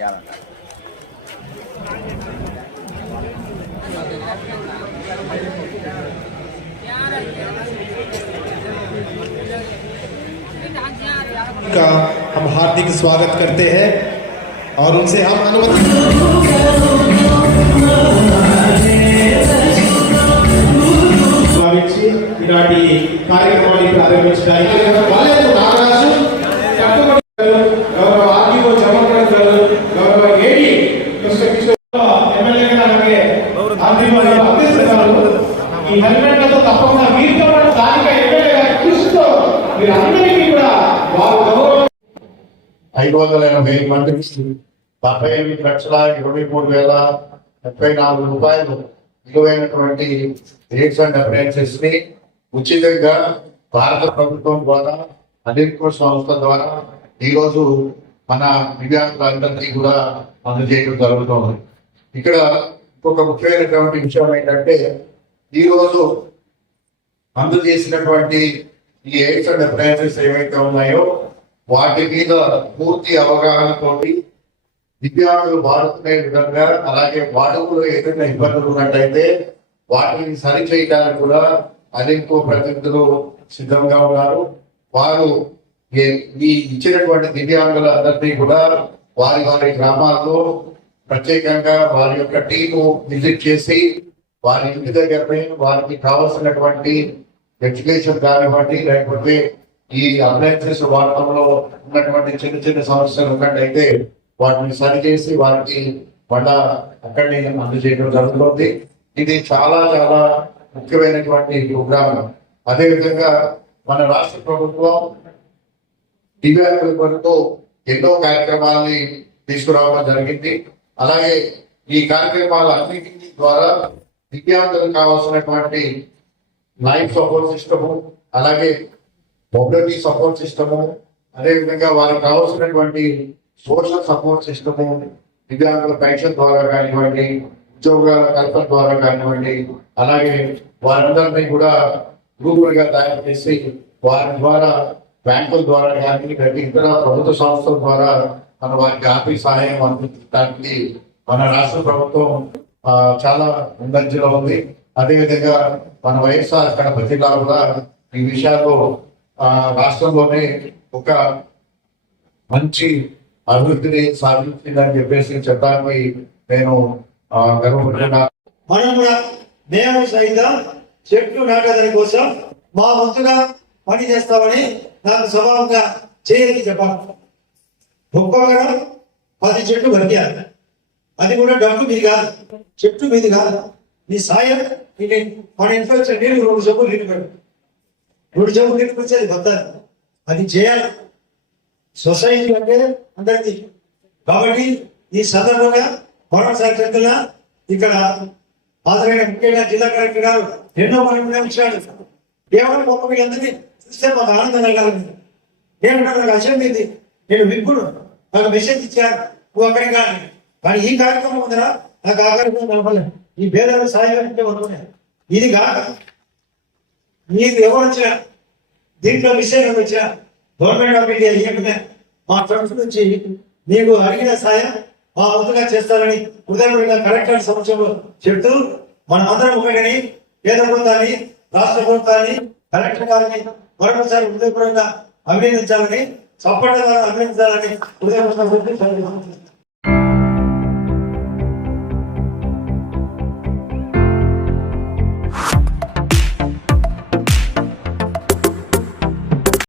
का हम हार्दिक स्वागत करते हैं और उनसे हम अनुमति कार्यक्रम प्रारंभ कार्यक्रम ఐదు వందల ఎనభై మందికి డెబ్బై ఎనిమిది లక్షల ఇరవై మూడు వేల ముప్పై నాలుగు రూపాయలు విలువైనటువంటి రేట్స్ అండ్ అప్లయన్సెస్ని ఉచితంగా భారత ప్రభుత్వం ద్వారా అధిక సంస్థ ద్వారా ఈరోజు మన దివ్యాంగులందరికీ కూడా అందజేయడం జరుగుతుంది. ఇక్కడ ఇంకొక ముఖ్యమైనటువంటి విషయం ఏంటంటే ఈరోజు అందజేసినటువంటి ఈ ఎయిడ్స్ అండ్ అప్లయన్సెస్ ఏవైతే ఉన్నాయో వాటి మీద పూర్తి అవగాహనతోటి దివ్యాంగులు వాడుకునే విధంగా అలాగే వాడుకలో ఏదైనా ఇబ్బందులు ఉన్నట్టయితే వాటిని సరి చేయడానికి కూడా అధిక ప్రతినిధులు సిద్ధంగా ఉన్నారు. వారు మీ ఇచ్చినటువంటి దివ్యాంగులందరినీ కూడా వారి వారి గ్రామాల్లో ప్రత్యేకంగా వారి యొక్క టీము విజిట్ చేసి వారి ఇంటి దగ్గరనే వారికి కావలసినటువంటి ఎడ్యుకేషన్ కానివ్వండి లేకపోతే ఈ అప్లయన్సెస్ వాడటంలో ఉన్నటువంటి చిన్న చిన్న సమస్యలు ఉన్నట్టయితే వాటిని సరిచేసి వారికి మళ్ళా అక్కడిని అందజేయడం జరుగుతుంది. ఇది చాలా చాలా ముఖ్యమైనటువంటి ప్రోగ్రామ్. అదేవిధంగా మన రాష్ట్ర ప్రభుత్వం దివ్యాంగుల కొరకు ఎన్నో కార్యక్రమాలని తీసుకురావడం జరిగింది. అలాగే ఈ కార్యక్రమాల అన్నింటి ద్వారా దివ్యాంగులకు కావాల్సినటువంటి లైఫ్ సపోర్ట్ సిస్టము అలాగే మొబిలిటీ సపోర్ట్ సిస్టము అదేవిధంగా వారికి కావాల్సినటువంటి సోషల్ సపోర్ట్ సిస్టము దివ్యాంగుల పెన్షన్ ద్వారా కానివ్వండి ఉద్యోగాల కల్పన ద్వారా కానివ్వండి అలాగే వారందరినీ కూడా గ్రూపులుగా తయారు చేసి వారి ద్వారా బ్యాంకుల ద్వారా కానీ గట్టి ఇతర ప్రభుత్వ సంస్థల ద్వారా మన వారికి ఆర్థిక సహాయం అందించడానికి మన రాష్ట్ర ప్రభుత్వం చాలా ముందంజలో ఉంది. అదేవిధంగా మన వైఎస్ఆర్ కడప జిల్లా కూడా ఈ విషయాల్లో రాష్ట్రంలోనే ఒక మంచి అభివృద్ధిని సాధించిందని చెప్పేసి చెప్పడానికి నేను గర్వపడుతున్నా. మనం కూడా మేము సైతం చెట్లు నాటేదాని కోసం మా వంతుగా పని చేస్తామని నాకు స్వభావంగా చేయని చెప్పాలి. ఒక్కొక్కరు పది చెట్లు బతికారు అది కూడా డబ్బు మీది కాదు చెట్టు మీది కాదు. నీ సాయం ఇది మన ఇంట్లో నీళ్ళు రెండు చెప్పులు నీళ్ళు పెట్టు రెండు చెప్పులు నీళ్ళు పెడితే అది అది చేయాలి. సొసైటీ అంటే అందరిది కాబట్టి ఈ సందర్భంగా మరోసారి చెప్తున్నా ఇక్కడ హాజరైన ముఖ్యంగా జిల్లా కలెక్టర్ గారు ఎన్నో పనులు విషయాలు కేవలం ఒక్క మీ అందరినీ చూస్తే మాకు ఆనందం కలగాలి నేను నాకు అసలు నేను విప్పుడు నాకు మెసేజ్ ఇచ్చాను నువ్వు అక్కడికి కానీ కానీ ఈ కార్యక్రమం ఉందరా నాకు ఆ కార్యక్రమం కలపలేదు ఈ భేదాలు సాయం అంటే ఇది కాక మీరు ఎవరు వచ్చినా దీంట్లో విషయం వచ్చినా గవర్నమెంట్ ఆఫ్ ఇండియా ఏమిటనే మా ఫ్రెండ్స్ నుంచి నీకు అడిగిన సాయం మా వంతుగా చేస్తారని ఉదయపూర్గా కలెక్టర్ సమక్షంలో చెప్తూ మన అందరం ఒకటిని కేంద్ర ప్రభుత్వాన్ని రాష్ట్ర ప్రభుత్వాన్ని కలెక్టర్ గారిని మరొకసారి హృదయపూర్వకంగా అభినందించాలని చప్పట్ల ద్వారా అభినందించాలని హృదయపూర్వకంగా